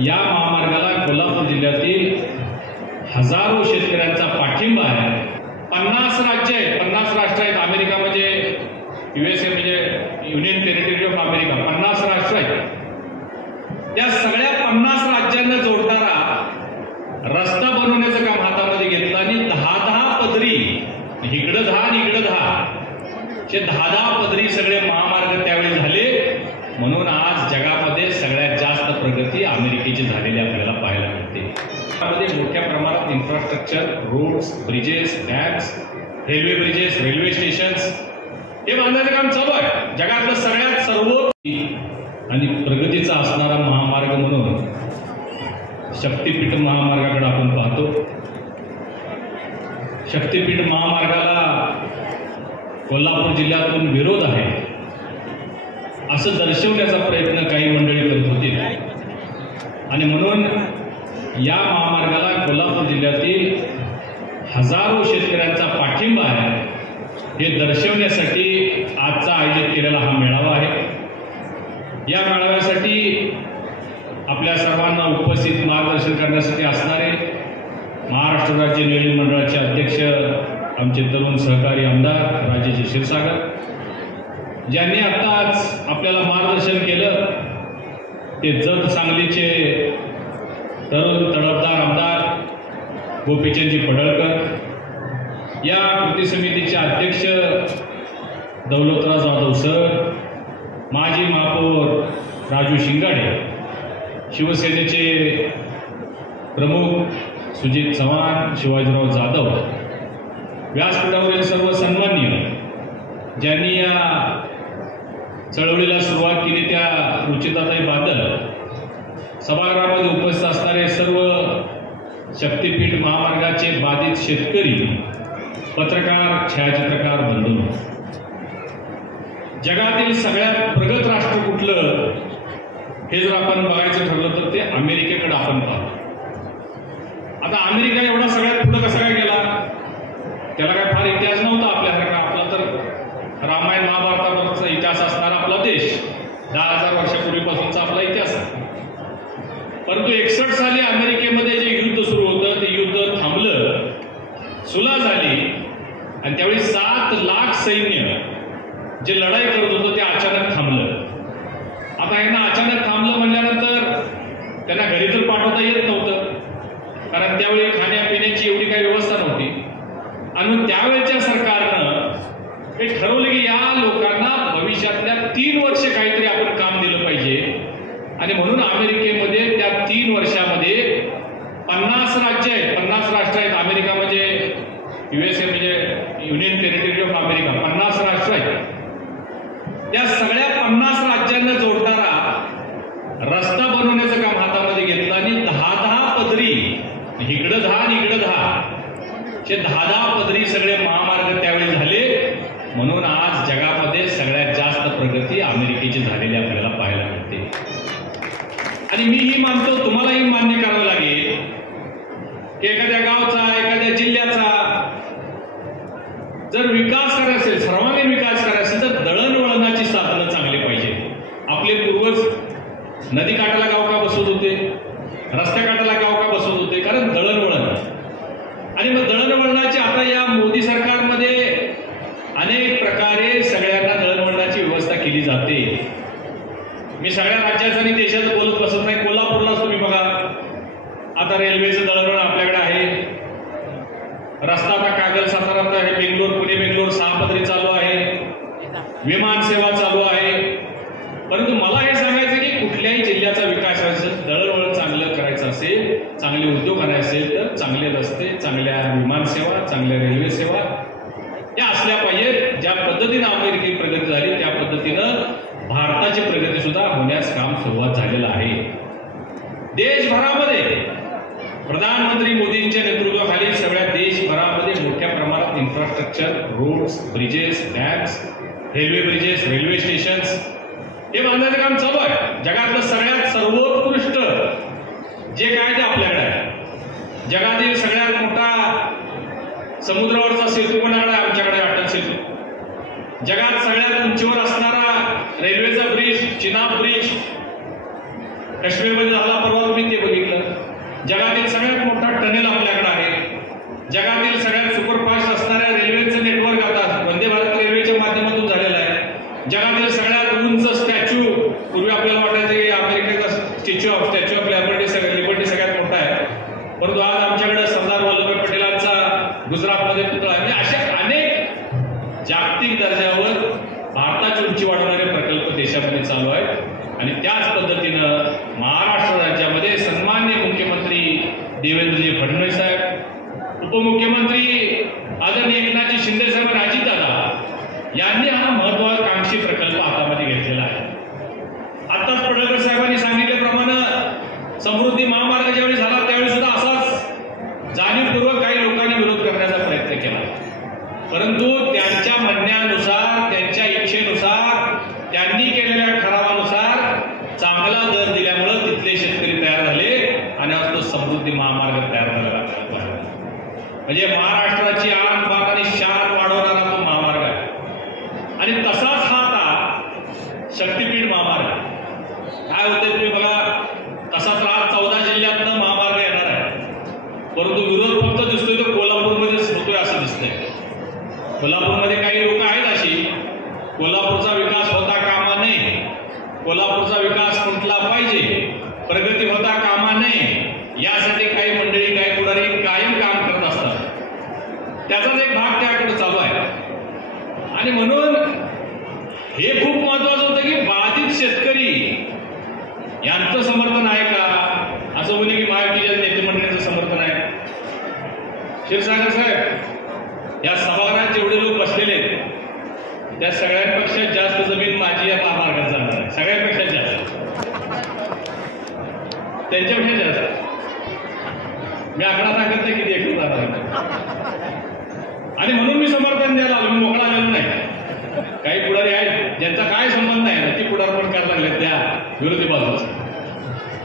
या महामार्गाला कोल्हापूर जिल्ह्यातील हजारो शेतकऱ्यांचा पाठिंबा आहे। 50 राज्य आहेत, 50 राष्ट्र आहेत। अमेरिका म्हणजे USA म्हणजे युनियन टेरिटरी ऑफ अमेरिका 50 राष्ट्र आहेत। त्या सगळ्या 50 राज्यांना जोडणारा रस्ता बनवण्याचं काम हातामध्ये घेतलं आणि 10 पदरी, इकडं 10 आणि इकडं 10 पदरी सगळे महामार्ग त्यावेळी झाले। म्हणून आज जगामध्ये सगळ्यात जास्त प्रगती अमेरिकेची झालेली आपल्याला पाहायला मिळते। त्यामध्ये मोठ्या प्रमाणात infrastructure, roads, bridges, dams, railway bridges, railway stations हे बांधण्याचं काम चालू आहे। जगातलं सगळ्यात सर्वोच्च आणि प्रगतीचा असणारा महामार्ग म्हणून शक्तीपीठ महामार्गाकडे आपण पाहतो। शक्तीपीठ महामार्गाला कोल्हापूर जिल्ह्यातून विरोध आहे असं दर्शवण्याचा प्रयत्न काही मंडळी करत होती आणि म्हणून या महामार्गाला कोल्हापूर जिल्ह्यातील हजारो शेतकऱ्यांचा पाठिंबा आहे हे दर्शवण्यासाठी आजचा आयोजित केलेला हा मेळावा आहे। या मेळाव्यासाठी आपल्या सर्वांना उपस्थित मार्गदर्शन करण्यासाठी असणारे महाराष्ट्र राज्य नियोजन मंडळाचे अध्यक्ष आमचे तरुण सहकारी आमदार राजेश क्षीरसागर, ज्यांनी आत्ताच आपल्याला मार्गदर्शन केलं ते जत सांगलीचे तरुण तडफदार आमदार गोपीचंदजी पडळकर, या कृती समितीचे अध्यक्ष दौलतराव जाधव सर, माजी महापौर राजू शिंगाडे, शिवसेनेचे प्रमुख सुजित चव्हाण, शिवाजीराव जाधव, व्यासपीठावरील सर्व सन्माननीय ज्यांनी या चळवळीला सुरुवात केली त्या रुचिताताई बादल, सभागृहामध्ये उपस्थित असणारे सर्व शक्तीपीठ महामार्गाचे बाधित शेतकरी, पत्रकार, छायाचित्रकार बंधू, जगातील सगळ्यात प्रगत राष्ट्र कुठलं हे जर आपण बघायचं ठरलं तर ते अमेरिकेकडे आपण पाहतो। आता अमेरिका एवढा सगळ्यात पुढे कसा काय गेला? त्याला काय फार इतिहास नव्हता आपल्यासारखा। आपला तर रामायण महाभारतावरचा इतिहास असणारा आपला देश, 10,000 वर्षापूर्वीपासूनचा आपला इतिहास आहे। परंतु 61 साली अमेरिकेमध्ये जे युद्ध सुरू होतं ते युद्ध थांबलं, सुलह झाली आणि त्यावेळी 7 लाख सैन्य जे लढाई करत होतं ते अचानक थांबलं। आता यांना अचानक थांबलं म्हणल्यानंतर त्यांना घरी तर पाठवता येत नव्हतं, कारण त्यावेळी खाण्यापिण्याची एवढी काही व्यवस्था नव्हती आणि त्यावेळच्या सरकारनं हे ठरवलं की या लोकांना भविष्यातल्या 3 वर्ष काहीतरी आपण काम दिलं पाहिजे आणि म्हणून अमेरिकेमध्ये त्या 3 वर्षामध्ये 50 राज्य आहेत, 50 राष्ट्र आहेत। अमेरिका म्हणजे USA म्हणजे युनियन टेरिटरी ऑफ अमेरिका 50 राष्ट्र आहेत। त्या सगळ्या 50 राज्यांना जोडणारा रस्ता बनवण्याचं काम हातामध्ये घेतलं आणि 10 पदरी, इकडं 10 आणि इकडं 10 पदरी सगळे महामार्ग त्यावेळी झाले। म्हणून आज जगामध्ये सगळ्यात जास्त प्रगती अमेरिकेची झालेली आपल्याला पाहायला मिळते आणि मीही मानतो, तुम्हालाही मान्य करावं लागेल की एखाद्या गावचा, एखाद्या जिल्ह्याचा जर विकास करायचा असेल, सर्वांगीण विकास करायचा असेल तर दळणवळणाची साधनं चांगली पाहिजे। आपले पूर्वज नदी काठाला गाव का बसवत होते, रस्त्या काठाला गाव का बसवत होते? कारण दळणवळण। आणि मग दळणवळणाची आता या मोदी सरकारमध्ये अनेक प्रकारे सगळ्यांना दळणवळणाची व्यवस्था केली जाते। मी सगळ्या राज्याचं आणि देशाचं बोलत बसत नाही। कोल्हापूरलाच तुम्ही बघा, आता रेल्वेचं दळणवळण आपल्याकडे आहे, रस्ता आता कागल सातारा आहे, बेंगलोर पुणे बेंगलोर 6 पदरी चालू आहे, विमान सेवा चालू आहे। परंतु मला हे सांगायचं की कुठल्याही जिल्ह्याचा विकास असेल, दळणवळण चांगलं करायचं असेल, चांगले उद्योग करायचे असेल तर चांगले रस्ते, चांगल्या विमान सेवा, चांगल्या रेल्वे सेवा या असल्या पाहिजेत। ज्या पद्धतीनं अमेरिकेत प्रगती झाली त्या पद्धतीनं भारताची प्रगती सुद्धा होण्यास काम सुरुवात झालेलं आहे। देशभरामध्ये प्रधानमंत्री मोदींच्या नेतृत्वाखाली सगळ्या देशभरामध्ये मोठ्या प्रमाणात infrastructure, roads, bridges, dams, railway bridges, railway stations हे बांधण्याचं काम चालू आहे। जगातलं सगळ्यात सर्वोत्कृष्ट जे काय ते आपल्याकडे आहे। जगातील सगळ्यात मोठा समुद्रावरचा सेतू कोणाकडे आहे? आमच्याकडे अटल सेतू। जगात सगळ्यात उंचीवर असणारा रेल्वेचा ब्रिज चिनाब ब्रिज काश्मीरमध्ये झाला, परवा तुम्ही ते टनेल आपल्याकडे आहे. जगातील सगळ्यात सुपरफास्ट असणाऱ्या रेल्वेचं नेटवर्क आता वंदे भारत रेल्वेच्या माध्यमातून झालेलं आहे. जगातील सगळ्यात उंच स्टॅच्यू, पूर्वी आपल्याला वाटायचं की अमेरिकेचा स्टॅच्यू ऑफ लिबर्टी सगळ्यात मोठा आहे, परंतु आज आमच्याकडे सरदार वल्लभभाई पटेलांचा गुजरातमध्ये पुतळा आहे. म्हणजे अशा अनेक जागतिक दर्जावर भारताची उंची वाढवणारे प्रकल्प देशामध्ये चालू आहेत. आणि त्याच पद्धतीनं महाराष्ट्र राज्यामध्ये सन्माननीय मुख्यमंत्री देवेंद्रजी फडणवीस साहेब, उपमुख्यमंत्री आदरणीय एकनाथजी शिंदे साहेब आणि अजितदादा यांनी हा महत्वाकांक्षी प्रकल्प हातामध्ये घेतलेला आहे. आताच पडळकर साहेबांनी सांगितल्याप्रमाणे समृद्धी महामार्ग ज्यावेळी झाला त्यावेळी सुद्धा असाच जाणीवपूर्वक काही लोकांनी विरोध करण्याचा प्रयत्न केला, परंतु त्यांच्या म्हणण्यानुसार, त्यांच्या इच्छेनुसार, त्यांनी केलेल्या ठरावानुसार चांगला दर दिल्यामुळे तिथले शेतकरी तयार झाले आणि आज तो समृद्धी महामार्ग तयार झाला. म्हणजे महाराष्ट्राची आन बान आणि शान वाढवणारा तो महामार्ग आहे. आणि तसाच हा आता शक्तीपीठ महामार्ग काय होते तुम्ही बघा. तसाच आज 14 जिल्ह्यातनं महामार्ग येणार आहे, परंतु विरोध फक्त दिसतोय तो कोल्हापूरमध्येच होतोय असं दिसतंय. कोल्हापूरमध्ये काही लोक आहेत अशी, कोल्हापूरचा विकास होता कामा नये, कोल्हापूरचा विकास कुठला पाहिजे, प्रगती होता कामा नये, यासाठी काही मंडळी, काही पुढारी कायम काम करत असतात. त्याचाच एक भाग त्याकडे चालू आहे. आणि म्हणून हे खूप महत्वाचं होतं की बाधित शेतकरी यांचं समर्थन आहे का, असं बोलले की महायुतीच्या नेते मंडळींचं समर्थन आहे. क्षीरसागर साहेब, या सभागृहात जेवढे लोक बसलेले आहेत त्या सगळ्यांपेक्षा जास्त जमीन माझी या महामार्गात जाणार आहे. सगळ्यांपेक्षा जास्त, त्यांच्यापेक्षा जास्त. मी आकडा सांगत नाही किती एकर जाणार आहे. आणि म्हणून मी समर्थन द्यायला आलो, मी मोकळा आलेलो नाही. काही पुढारी आहेत ज्यांचा काय संबंध नाही, ते पुढारपण करायला लागले त्या विरोधी बाजूचा.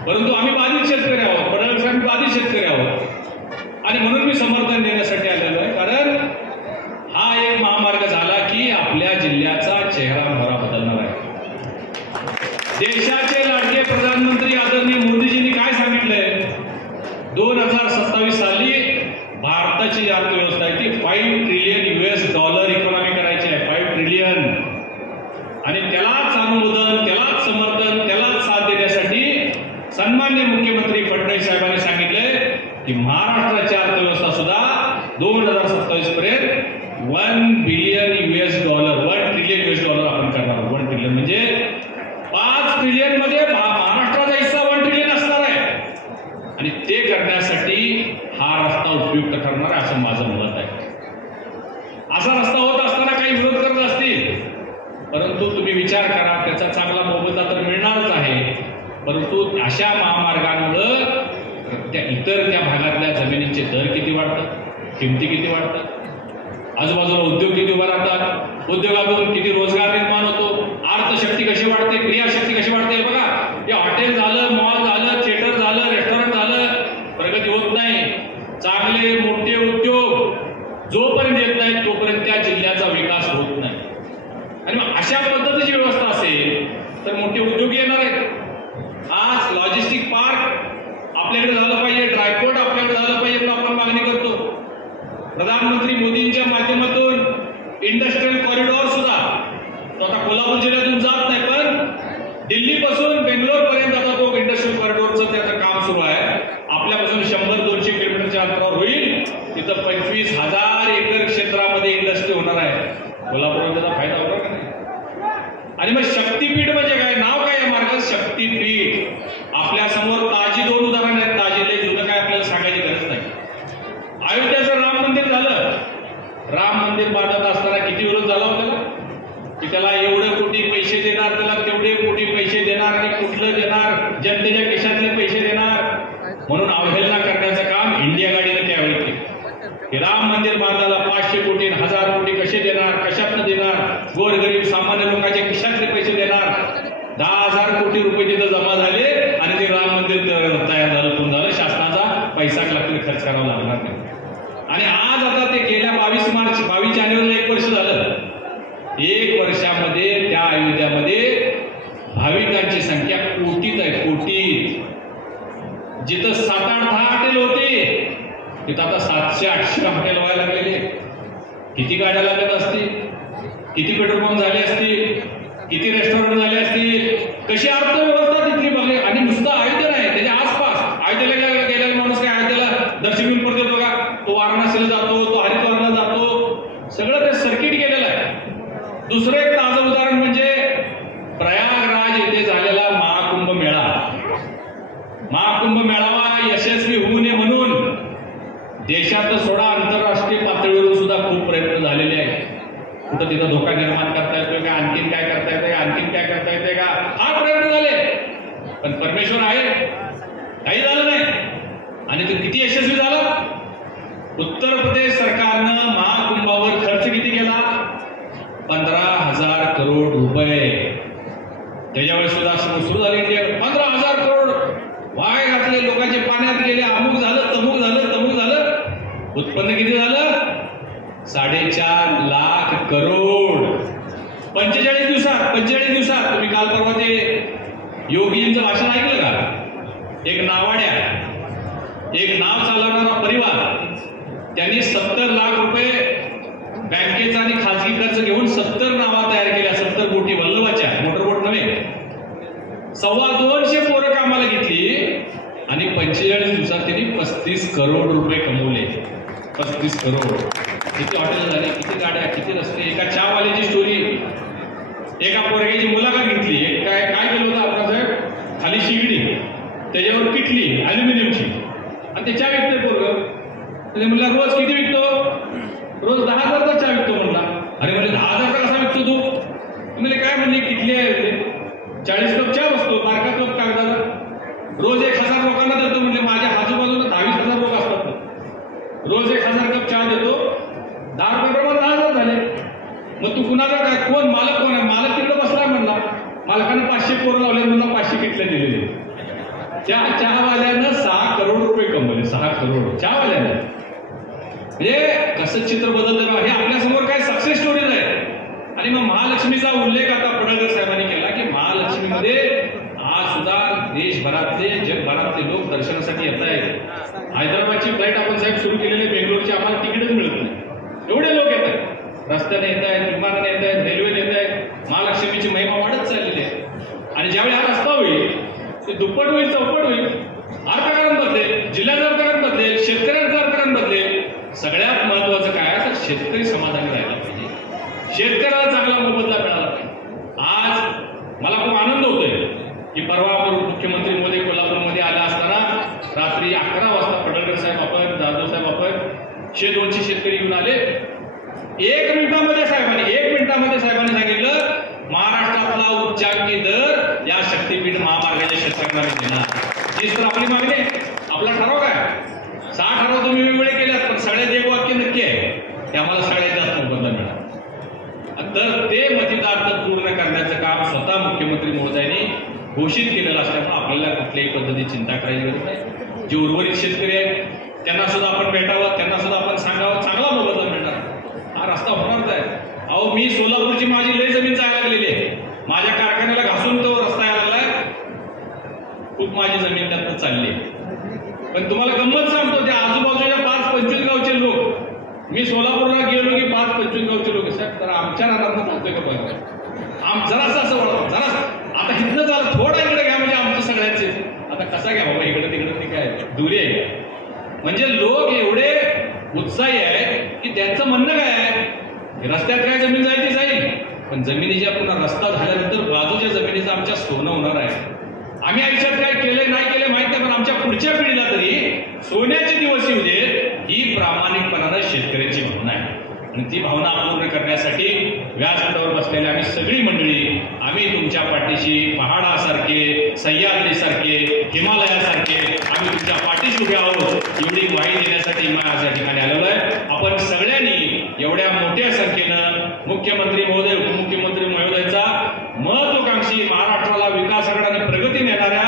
परंतु आम्ही बाधित शेतकरी आहोत, पडळकर आम्ही बाधित शेतकरी आहोत. आणि म्हणून मी समर्थन देण्यासाठी आलेलो आहे, कारण हा एक महामार्ग झाला की आपल्या जिल्ह्याचा चेहरा मोहरा बदलणार आहे. देशाचे लाडके प्रधानमंत्री आदरणीय मोदीजींनी काय सांगितलंय, 2027 साली भारताची अर्थव्यवस्था आहे ती $5 ट्रिलियन इकॉनॉमी करायची आहे. 5 ट्रिलियन. आणि त्यालाच अनुमोदन, त्यालाच समर्थन, त्यालाच साथ देण्यासाठी सन्माननीय मुख्यमंत्री फडणवीस साहेबांनी सांगितलंय की महाराष्ट्राची अर्थव्यवस्था सुद्धा 2027 पर्यंत $1 बिलियन, $1 ट्रिलियन आपण करणार. 1 ट्रिलियन म्हणजे 5 ट्रिलियन मध्ये महाराष्ट्राचा हिस्सा 1 ट्रिलियन असणार आहे. आणि ते करण्यासाठी हा रस्ता उपयुक्त ठरणार आहे असं माझं मत आहे. असा रस्ता होत असताना काही विरोध करत असतील, परंतु तुम्ही विचार करा, त्याचा चांगला मोबदला तर मिळणारच आहे. परंतु अशा महामार्गांमुळं त्या भागातल्या जमिनींचे दर किती वाढतात, किमती किती वाढतात, आजूबाजूला उद्योग किती उभा राहतात, उद्योगातून किती रोजगार निर्माण होतो, अर्थशक्ती कशी वाढते, क्रियाशक्ती कशी वाढते. बघा, हे हॉटेल झालं, मॉल झालं, थिएटर झालं, रेस्टॉरंट झालं, प्रगती होत नाही. चांगले मोठे उद्योग जोपर्यंत येत नाहीत तोपर्यंत त्या जिल्ह्याचा विकास होत नाही. आणि मग अशा पद्धतीची व्यवस्था असेल तर मोठे उद्योग येणार आहेत. आज लॉजिस्टिक पार्क आपल्याकडे झालं पाहिजे, ड्रायपोर्ट आपल्याकडे झालं पाहिजे, आपण मागणी करतो. प्रधानमंत्री मोदींच्या माध्यमातून इंडस्ट्रियल कॉरिडॉर सुद्धा तो आता कोल्हापूर जिल्ह्यातून जात नाही, पण दिल्लीपासून बेंगलोर पर्यंत आता तो इंडस्ट्रियल कॉरिडॉरचं त्याचं काम सुरू आहे. आपल्यापासून 100-200 किलोमीटरच्या अंतरावर होईल. तिथं 25,000 एकर क्षेत्रामध्ये इंडस्ट्री होणार आहे. कोल्हापूरला त्याचा फायदा होणार का नाही. आणि मग शक्तीपीठ म्हणजे काय, नाव काय या मार्गात, शक्तीपीठ. आपल्या समोर ताजी 2 उदाहरण आहेत. ताजीले जुनं काय आपल्याला सांगायची गरज नाही. अयोध्याचं राम मंदिर झालं. राम मंदिर बांधत असताना किती विरोध झाला होता की त्याला एवढे कोटी पैसे देणार, त्याला तेवढे कोटी पैसे देणार आणि कुठलं देणार, जनतेच्या खिशातले पैसे देणार म्हणून अवहेलना करण्याचं काम इंडिया गाडीने त्यावेळी केलं. हे राम मंदिर बांधायला 500 कोटी 1000 कोटी कसे देणार, कशातनं देणार, गोरगरीब सामान्य लोकांच्या खिशातले पैसे देणार. 10,000 कोटी रुपये तिथं जमा झाले आणि ते राम मंदिर तयार झालं, पूर्ण झालं. शासनाचा पैसा खर्च करावा लागणार नाही. आणि आज आता ते गेल्या 22 जानेवारीला 1 वर्ष झालं. 1 वर्षामध्ये त्या अयोध्यामध्ये भाविकांची संख्या कोटीत आहे, कोटीत. जिथं 7-8 हॉटेल होते तिथं आता 700-800 हॉटेल व्हायला लागलेले, किती गाड्या लागत असतील, किती पेट्रोल पंप झाले असतील, किती रेस्टॉरंट झाले असतील, कशी अर्थव्यवस्था तिथली बघे. आणि नुसतं अयोध्या नाही, त्याच्या आसपास अयोध्येला गेलेला माणूस काय अयोध्येला दर्शन घेऊन परत येतो का? तो वाराणसीला जातो, तो हरिद्वारला जातो, सगळं ते सर्किट केलेलं आहे. दुसरं एक ताजं उदाहरण म्हणजे प्रयागराज येथे झालेला महाकुंभ मेळा. महाकुंभ मेळावा यशस्वी होऊ नये म्हणून देशात सोडा आंतरराष्ट्रीय पातळीवर सुद्धा खूप प्रयत्न झालेले आहेत. कुठं तिथं धोका निर्माण करता येतोय का, आणखीन काय करता येते, आणखीन काय करता येते का, फार प्रयत्न झाले, पण परमेश्वर आहे, काही झालं नाही. आणि ते किती यशस्वी झालं? उत्तर प्रदेश सरकारनं महाकुंभावर खर्च किती केला? 15,000 करोड रुपये. त्याच्यावेळेस सुद्धा सुरू झाली की 15,000 करोड वाय घातले, लोकांचे पाण्यात गेले, अमुक झालं, तमुक झालं, तमुक झालं. उत्पन्न किती झालं? 4.5 लाख करोड. 45 दिवसात. तुम्ही काल परवा ते योगींचं भाषण ऐकलं का? एक नावाड्या, एक नाव चालवणारा परिवार, त्यांनी 70 लाख रुपये बँकेचा आणि खाजगी कर्ज घेऊन 70 नावा तयार केल्या. 70 बोटी वल्लभाच्या, मोटरबोट नव्हे. 225 पोरं कामाला घेतली आणि 45 दिवसात त्यांनी 35 करोड रुपये कमवले. 35 करोड. किती हॉटेल झाले, किती गाड्या, किती रस्ते. एका चहावाल्याची स्टोरी, एका पोरग्याची मुलाखत घेतली. काय केलं होतं आपल्यासाहेब? खाली शिगडी, त्याच्यावर किटली अल्युमिनियमची, आणि ते चहा विकतोय पोरग. त्याने म्हणला रोज किती विकतो? रोज 10,000चा चहा विकतो म्हणला. अरे म्हणजे 10,000चा कसा विकतो तू? म्हणजे काय म्हणले, किटली आहे, 40 कप चहा बसतो, बारका कप कागदाला. रोज 1,000 लोकांना देतो म्हणजे माझ्या आजूबाजूला 22,000 लोक असतात. रोज 1,000 कप चहा देतो, 10 रुपये प्रमाण 10,000 झाले. मग तू कुणाला काय, कोण मालक कोण आहे? मालक तिकडे बसलाय म्हणला. मालकानं 500 पोरं लावले म्हणला, 500 किटल्या दिलेले. चहावाल्यानं 6 करोड रुपये कमवले. 6 करोड चहावाल्यानं. म्हणजे कसं चित्र बदलतं हे आपल्या समोर काय सक्सेस स्टोरीज आहे. आणि मग महालक्ष्मीचा उल्लेख आता पडळकर साहेबांनी केला की महालक्ष्मीमध्ये आज सुद्धा देशभरातले, जगभरातले लोक दर्शनासाठी येत आहेत. हैदराबादची फ्लाईट आपण साहेब सुरू केलेली, बेंगलोरची आम्हाला तिकीटच मिळत नाही, एवढे लोक येत आहेत. रस्त्याने येत आहेत, विमानाने येत आहेत, रेल्वेने येत आहेत. महालक्ष्मीची महिमा वाढत चाललेली आहे. आणि ज्यावेळी हा रस्ता होईल ते दुप्पट होईल, चौपट होईल. अर्थकारण बदलेल, जिल्ह्याचं अर्थकारण बदलेल, शेतकऱ्यांचं अर्थकारण बदलेल. सगळ्यात महत्वाचं काय तर शेतकरी समाधानी राहिला पाहिजे, शेतकऱ्याला चांगला मोबदला मिळाला पाहिजे. आज मला खूप आनंद होतोय की परवा मुख्यमंत्री मोदी कोल्हापूरमध्ये आला असताना रात्री 11 वाजता पडळकर साहेब आपण, जाधव साहेब आपण 100-200 शेतकरी घेऊन आले. 1 मिनिटामध्ये साहेबांनी सांगितलं महाराष्ट्रातला उच्चांकी दर या शक्तीपीठ महामार्गाच्या क्षेत्राकडे देणार. हीच तर आपली मागणी आहे. आपला ठराव काय? 6 ठराव तुम्ही वेगवेगळे केल्यात, पण सगळ्यात एक वाक्य नक्की आहे की आम्हाला सगळ्यात जास्त मोबदला मिळाला. तर ते मतितार्थ पूर्ण करण्याचं काम स्वतः मुख्यमंत्री महोदयांनी घोषित केलेलं असल्यामुळे आपल्याला कुठल्याही पद्धतीची चिंता करायची गरज नाही. जे उर्वरित शेतकरी आहेत त्यांना सुद्धा आपण भेटावं, त्यांना सुद्धा आपण सांगावं, चांगला मोबदला मिळणार. हा रस्ता होणारच आहे. अहो मी सोलापूरची माझी लय जमीन जायला लागलेली आहे. माझ्या कारखान्याला घासून तो रस्ता यायला लागलाय. खूप माझी जमीन त्यातनं चालली. पण तुम्हाला गंमत सांगतो, त्या आजूबाजूच्या 5-25 गावचे लोक, मी सोलापूरला गेलो की 5-25 गावचे लोक साहेब तर आमच्या रानात चालतोय का बघा, जरासं असं वळवा, जरा आता इथनं झालं थोडा इकडे घ्या म्हणजे आमच्या सगळ्यांचे. आता कसा घ्या बाबा, इकडे तिकडे ती काय दुरी आहे. म्हणजे लोक एवढे उत्साही आहेत की त्यांचं म्हणणं काय आहे, रस्त्यात काय जमीन जायची जाईल, पण जमिनीच्या पुन्हा रस्ता झाल्यानंतर बाजूच्या जमिनीचं आमच्या सोनं होणार आहे. आम्ही आयुष्यात काय केलंय नाही केलंय माहित नाही, पण आमच्या पुढच्या पिढीला तरी सोन्याचे दिवस येऊ दे ही प्रामाणिकपणानं शेतकऱ्याची भावना आहे. आणि ती भावना पूर्ण करण्यासाठी व्यासपीठावर बसलेल्या आम्ही सगळी मंडळी, आम्ही तुमच्या पाठीशी पहाडासारखे, सह्याद्रीसारखे, हिमालयासारखे आम्ही तुमच्या पाठीशी उभे आहोत एवढी ग्वाही देण्यासाठी मी आज या ठिकाणी आलेलो आहे. आपण सगळ्यांनी एवढ्या मोठ्या संख्येनं मुख्यमंत्री महोदय, उपमुख्यमंत्री महोदयांचा महत्वाकांक्षी महाराष्ट्राला विकासाकडे आणि प्रगती नेणाऱ्या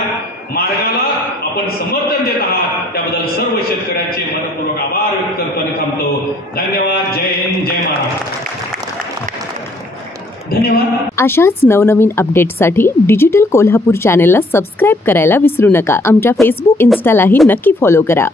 मार्गाला आपण समर्थन देत आहात, त्याबद्दल सर्व शेतकऱ्यांचे मनपूर्वक आभार व्यक्त करतो आणि थांबतो. धन्यवाद. जय हिंद, जय महाराष्ट्र. धन्यवाद. अशाच नवनवीन अपडेट्ससाठी डिजिटल कोल्हापूर चॅनेलला सबस्क्राईब करायला विसरू नका. आमच्या फेसबुक, इन्स्टालाही नक्की फॉलो करा.